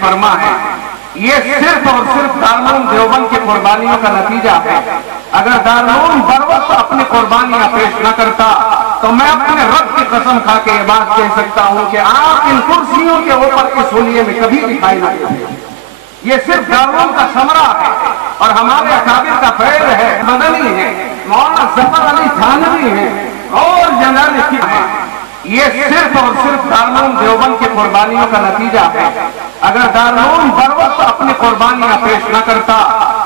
فرما ہے یہ صرف اور صرف دارالعلوم دیوبند کی قربانیوں کا نتیجہ ہے۔ اگر دارالعلوم بر وقت اپنی قربانیاں پیش نہ کرتا تو میں اپنے رب کی قسم کھا کے یہ بات کہہ سکتا ہوں کہ آپ ان کرسیوں کے اوپر اس حلیے میں کبھی دکھائی نہ دیتے۔ یہ صرف دارالعلوم کا ثمرہ ہے اور ہمارے اکابر کا فیض ہے، مدنی ہے، مولانا ظفر علی تھانوی ہے اور جنرل کی ہے۔ یہ صرف اور صرف دارالعلوم دیوبند کی قربانیوں کا نتیجہ ہے۔ اگر دارالعلوم بر وقت اپنی قربانیاں پیش نہ کرتا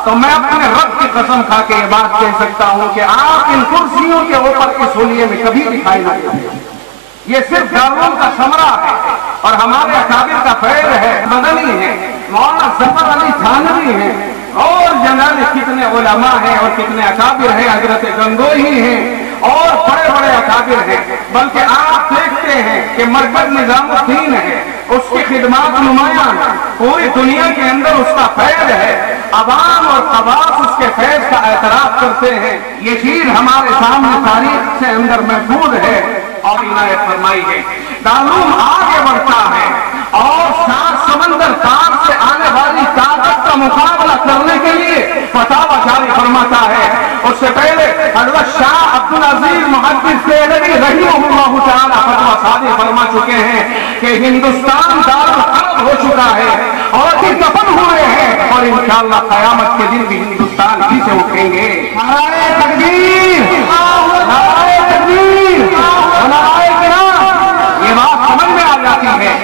تو میں اپنے رب کی قسم کھا کے یہ بات کہہ سکتا ہوں کہ آپ ان کرسیوں کے اوپر اس حلیے میں کبھی دکھائی نہ دیتے۔ یہ صرف دارالعلوم کا ثمرہ ہے اور ہمارے اکابر کا فیض ہے، مدنی ہے، مولانا ظفر علی تھانوی ہے اور جنرل کتنے علماء ہیں اور کتنے اکابر ہیں، حضرت گنگوہی ہیں اور بڑے بڑے اکابر ہیں۔ بلکہ آپ دیکھتے ہیں کہ مرکز نظام الدین ہے، اس کی خدمات نمایاں ہیں، پوری دنیا کے اندر اس کا فیض ہے، عوام اور خواص اس کے فیض کا اعتراف کرتے ہیں۔ یہ چیز ہمارے سامنے تاریخ سے اندر محفوظ ہے اور عنایت فرمائی ہے۔ دارالعلوم آگے بڑھتا ہے اور سات سمندر پار سے آنے والی طاقت کا مقابلہ کرنے کے لیے فتاوی جاری فرماتا ہے۔ اس سے پہلے حضرت شاہ عبدالعزیز محدث دہلوی رحمہ اللہ تعالی فتویٰ صادر فرما چکے ہیں کہ ہندوستان دارالحرب ہو چکا ہے اور یہ دفن ہوئے ہیں اور انشاءاللہ قیامت کے دن بھی ہندوستان ہی سے اٹھیں گے۔ نعرہ تکبیر، نعرہ تکبیر، نعرہ کرام، یہ بات سمجھ میں آ جاتی ہے۔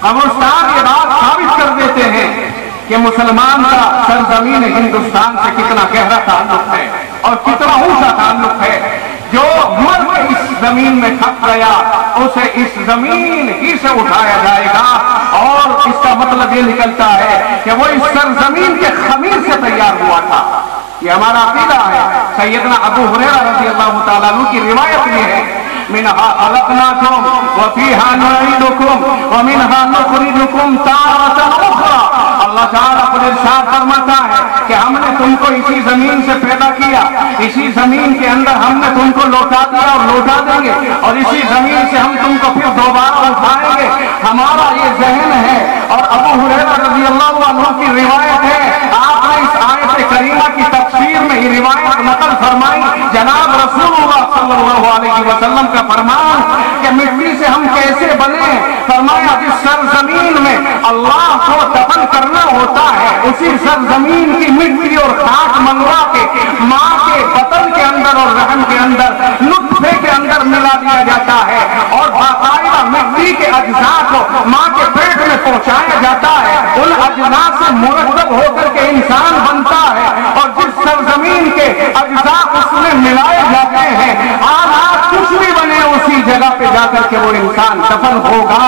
قبرستان یہ بات ثابت کر دیتے ہیں کہ مسلمان کا سرزمین ہندوستان سے کتنا گہرا تعلق ہے اور کتنا اونچا تعلق ہے۔ جو مرد اس زمین میں کھپ گیا اسے اس زمین ہی سے اٹھایا جائے گا، اور اس کا مطلب یہ نکلتا ہے کہ وہ اس سرزمین کے خمیر سے تیار ہوا تھا۔ یہ ہمارا عقیدہ ہے۔ سیدنا ابو ہریرہ رضی اللہ تعالیٰ عنہ کی روایت یہ ہے، منها خلقناكم وفيها نعيدكم ومنها نخرجكم تارة أخرى۔ اللہ تعالیٰ خود ارشاد فرماتا ہے کہ ہم نے تم کو اسی زمین سے پیدا کیا، اسی زمین کے اندر ہم نے تم کو لوٹا دیا اور لوٹا دیں گے، اور اسی زمین سے ہم تم کو پھر دوبارہ اٹھائیں گے۔ ہمارا یہ ذہن ہے۔ اور ابو ہریرہ رضی اللہ عنہ کی روایت ہے، آپ نے اس آیت کریمہ کی تفسیر میں یہ روایت نقل فرمائی، جناب رسول اللہ صلی اللہ علیہ وسلم کا فرمان کہ مٹی سے ہم کیسے بنے؟ فرمایا جس سرزمین میں اللہ کو دفن کرنا ہوتا ہے اسی سرزمین کی مٹی اور خاک منگوا کے ماں کے بطن کے اندر اور رحم کے اندر نطفے کے اندر ملا دیا جاتا ہے، اور باقاعدہ مٹی کے اجزاء کو ماں کے پیٹ میں پہنچایا جاتا ہے، ان اجزاء سے مرکب ہو کر کے انسان بنتا ہے، اور جس سرزمین کے اجزاء اس میں ملائے جاتے ہیں آلات کچھ بھی بنے اسی جگہ پہ جا کر کے وہ انسان دفن ہوگا۔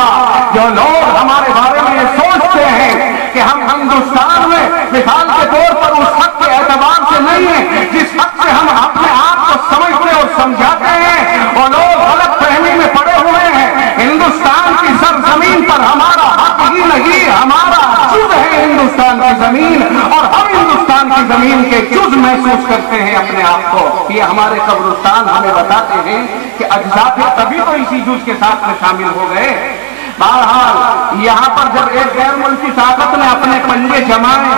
جو لوگ ہمارے بارے میں یہ سوچتے ہیں کہ ہم ہندوستان میں مثال کے طور پر اس حق کے اعتبار سے نہیں ہیں جس حق سے ہم اپنے آپ کو سمجھتے اور سمجھاتے ہیں، وہ لوگ غلط فہمی میں پڑے ہوئے ہیں۔ ہندوستان کی سرزمین پر ہمارا حق ہی نہیں، ہمارا جز ہے ہندوستان کی زمین، اور ہم ہندوستان کی زمین کے جز محسوس کرتے ہیں اپنے آپ کو۔ یہ ہمارے قبرستان ہمیں بتاتے ہیں کہ اجزاء تبھی تو اسی جز کے ساتھ میں شامل ہو گئے۔ بہرحال یہاں پر جب ایک غیر ملکی طاقت نے اپنے پنجے جمائے،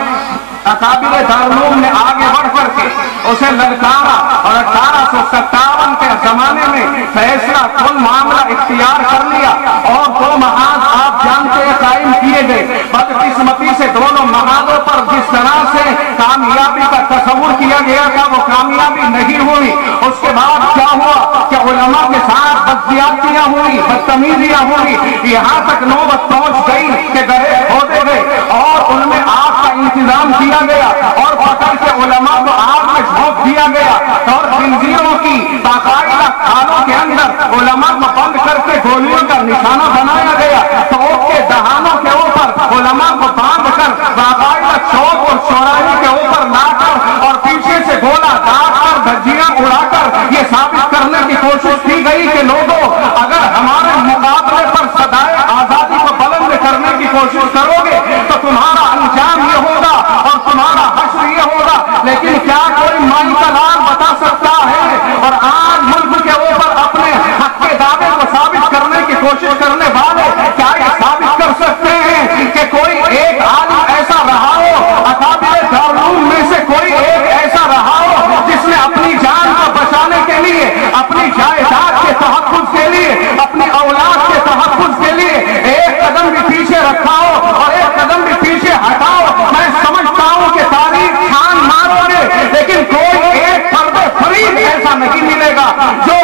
اکابر دارالعلوم نے آگے بڑھ کر کے اسے للکارا، اور 1857 کے زمانے میں فیصلہ کن معاملہ اختیار کر لیا، اور دو محاذ آپ جانتے ہیں قائم کیے گئے۔ بدقسمتی سے دونوں محاذوں پر جس طرح سے کامیابی کا تصور کیا گیا تھا وہ کامیابی نہیں ہوئی۔ اس کے بعد کیا ہوا کہ علماء کے ساتھ بدزیادتیاں ہوئی، بدتمیزیاں ہوئی، یہاں تک نوبت پہنچ گئی کہ گڑھے کھودے گئے اور ان میں آگ کا انتظام کیا گیا، اور پکڑ کے علماء کو آگ میں جھونک دیا گیا، اور خنزیروں کی باقاعدہ अस्पतालों के अंदर उलमा को बंद करके गोलियों का निशाना बनाया गया, तो उसके दहानों के ऊपर उलमा को बांध कर बाकायदा चौक और चौराहे के ऊपर लाकर और पीछे से गोला दाग कर धज्जियां उड़ाकर ये साबित करने की कोशिश की गई कि लोगों, अगर हमारे मुकाबले पर सदाए आजादी को बुलंद करने की कोशिश करोगे तो तुम्हारा अंजाम ये होगा और तुम्हारा हश्र ये होगा। लेकिन क्या कोई माई का लाल बता सकता है? और आज मुल्क के ऊपर अपने हक के दावे को साबित करने की कोशिश करने वाले क्या ये साबित कर सकते हैं कि कोई एक आलिम ऐसा रहा हो, अकाबिर दारूल में से कोई एक ऐसा रहा हो जिसने अपनी जान को बचाने के लिए, अपनी जायदाद के तहफ़्फ़ुज़ के लिए, अपनी औलाद के तहफ़्फ़ुज़ के लिए एक कदम भी पीछे रखा हो और एक कदम भी पीछे हटाओ। मैं समझता हूं कि तारीख खान मारोगे, लेकिन कोई एक फर्द फरीद ऐसा नहीं मिलेगा जो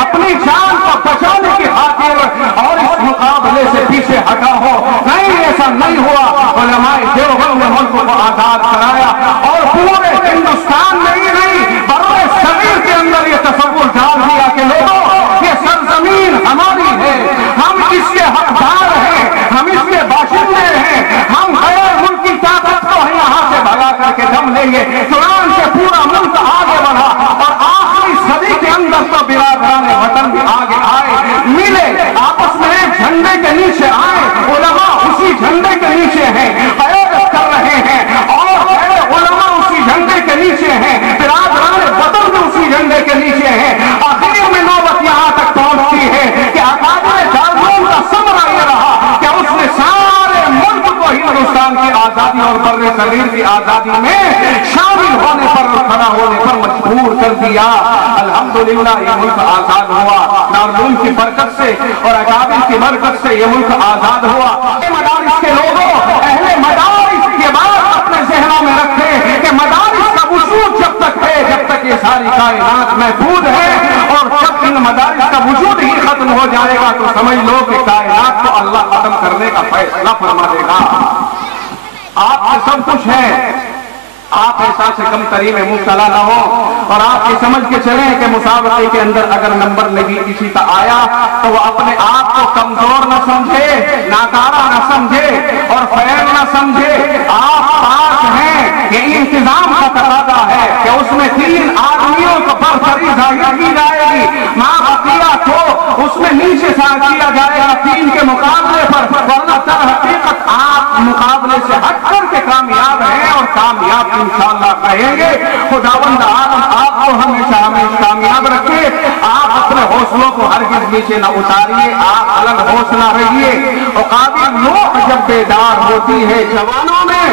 अपनी जान को बचाने की खातिर और इस मुकाबले से पीछे हटा हो। नहीं, ऐसा नहीं हुआ। उलमाए देवबंद ने मुल्क को आजाद कराया और पूरे हिंदुस्तान में ही नहीं, बड़े सगीर के अंदर ये तसव्वुर डाल दिया कि लोगों, ये सरजमीन हमारी है, हम इसके हकदार हैं, हम इसके बाशिंदे हैं, हम गैर मुल्की ताकत को यहाँ से भगा करके दम लेंगे। कुरान से पूरा मुल्क आगे बढ़ा और आखिरी सदी के अंदर तो बिरादरान वतन भी आगे आए, मिले, आपस में एक झंडे के नीचे आए, उलमा उसी झंडे के नीचे हैं, क़यादत कर रहे हैं और उलमा उसी झंडे के नीचे हैं, बिरादरान वतन भी उसी झंडे के नीचे हैं। आखिर में नौबत यहाँ तक पहुंचती है कि अकाबिर दारूल का समरा ये रहा कि उसने सारे मुल्क को हिंदुस्तान की आजादी और बर्रे सगीर की आजादी में शामिल होने पर, खड़ा होने पर मजबूर कर दिया। अल्हम्दुलिल्लाह ये मुल्क आजाद हुआ, दारूल की बरकत से और अकाबिर की बरकत से ये मुल्क आजाद हुआ। मदारिस के लोगों, अहले मदारिस के बाद अपने जहनों में रखे कि मदारिस का वजूद जब तक है, जब तक ये सारी कायनात महफूज है, और जब इन मदारिस का वजूद ही खत्म हो जाएगा तो समझ लो कि कायनात को अल्लाह खत्म करने का फैसला फरमा देगा। आपके सब कुछ है, आप ऐसा से कम तरी में मुब्तला न हो और आप ये समझ के चलें कि मुसाबके के अंदर अगर नंबर नहीं किसी का आया तो वो अपने आप को कमजोर न समझे, नाकारा न समझे और फैल न समझे। आप पास हैं, ये इंतजाम का तकाज़ा है कि उसमें 3 आदमियों को बरतरी जाहिर की जाएगी, माँ बकिया को उसमें नीचे सा किया जाएगा 3 के मुकाबले पर, वरना दर हकीकत आप मुकाबले से हट करके कामयाब हैं और कामयाब इंशाअल्लाह कहेंगे। खुदावंद आलम आपको हमेशा कामयाब रखे। आप अपने हौसलों को हरगिज़ नीचे न उतारिए, आप अलग हौसला रहिए। औकाबिल रूह जब बेदार होती है जवानों में,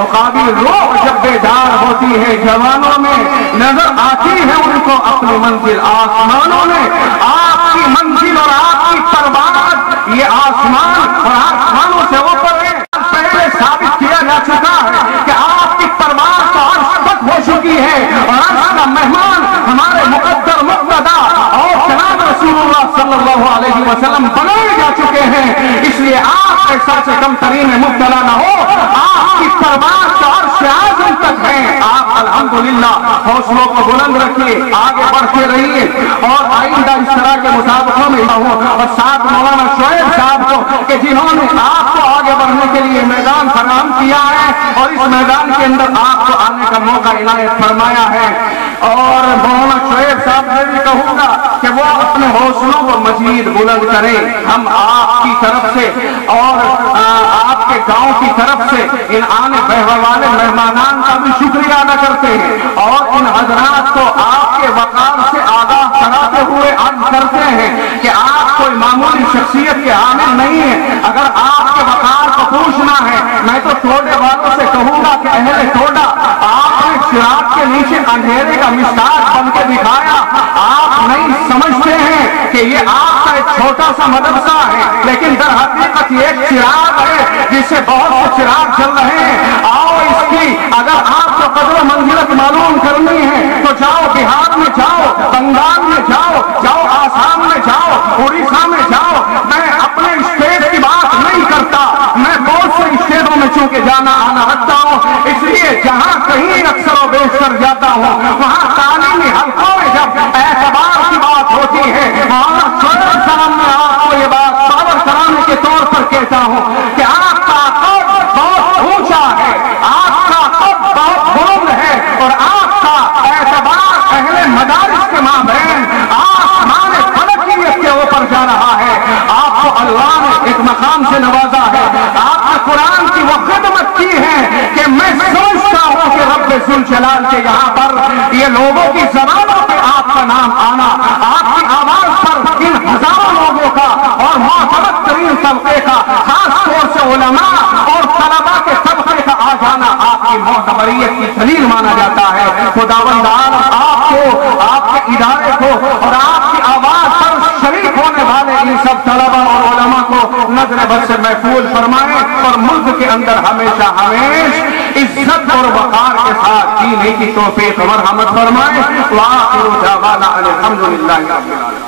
औकाबिल रूह जब बेदार होती है जवानों में, नजर आती है उनको अपनी मंजिल आसमानों में। आपकी मंजिल और आपकी परवाज़ ये आसमान और आसमानों से ऊपर है। पहले साबित किया जा चुका है कि आपकी परवाज़ तो अर्श तक हो चुकी है और अर्श का मेहमान हमारे मुक़द्दर मुक़्तदा और जनाब रसूलुल्लाह सल्लल्लाहु अलैहि वसल्लम बनाए जा चुके हैं। इसलिए आप सर से कम तरीन में मुब्तला न हो, आपकी परवाज़ तो अर्श आज़म तक है। आप अल्हम्दुलिल्लाह हौसलों को बुलंद रखिए, आगे बढ़ते रहिए और आइंदा इस तरह के मुसाबकों में हो। और साथ मौलाना शोएब साहब को कि जिन्होंने आपको आगे बढ़ने के लिए मैदान फराहम किया है और इस मैदान के अंदर आपको आने का मौका इनायत फरमाया है। और मौलाना शोएब साहब से भी कहूँगा कि वो अपने हौसलों को मजीद बुलंद करें। हम आपकी तरफ से और आपके गांव की तरफ से इन आने बहने वाले मेहमानान का भी शुक्रिया अदा करते हैं और इन हजरात को आपके वकार से आगाह कराते हुए अर्ज करते हैं कि आप कोई मामूली शख्सियत के आमिल नहीं है। अगर आपके वकार को पूछना है, मैं तो टोडे वालों से कहूंगा कि अहले टोडा, आपने चिराग के नीचे अंधेरे का मिसाल बन के दिखाया। आप नहीं समझते हैं कि ये आपका एक छोटा सा मदरसा है, लेकिन दर हकीकत ये एक चिराग है जिससे बहुत से चिराग चल रहे हैं। आओ इसकी अगर आपको कदर मंजिलत मालूम करनी है तो जाओ, बिहार में जाओ, बंगाल में जाओ, जाओ आसाम में जाओ, उड़ीसा में जाओ। मैं अपने स्टेट की बात नहीं करता, मैं बहुत से स्टेटों में चूंकि जाना आना रखता हूँ, इसलिए जहाँ कहीं अक्सर बेशतर जाता हूँ वहाँ तालीमी हल्कों में जब एतबार की बात होती है सलाम मैं आपको ये बात साबर कराने के तौर पर कहता हूँ कि आपका कद बहुत ऊंचा है, आपका कद बहुत बुलंद है और आपका एतबार अहले मदारिस के माबैन आसमान फलकियत के ऊपर जा रहा है। आपको अल्लाह ने एक मकाम से नवाजा है, आपने कुरान की वो खिदमत की है कि मैं समझता हूँ कि रब्बे जुल जलाल के यहाँ पर ये लोगों की जबानों पे आपका नाम आना, आपकी आवाज पर इन हजारों लोगों का और मोहतरम तरीन तबके का, खास तौर से उलमा और तलबा के तबके का आ जाना आपकी मोहतबरियत की दलील माना जाता है। खुदावंदार आपको, आपके इदारे को और आपकी आवाज पर शरीक होने वाले इन सब तलबा और उलमा को नजर बद से महफूज फरमाए और मुल्क के अंदर हमेशा हमेशा इज्जत और वकार के साथ जीने की तौफीक मरहमत फरमाए। वाखिरु दावाना अल्हम्दुलिल्लाहि रब्बिल आलमीन।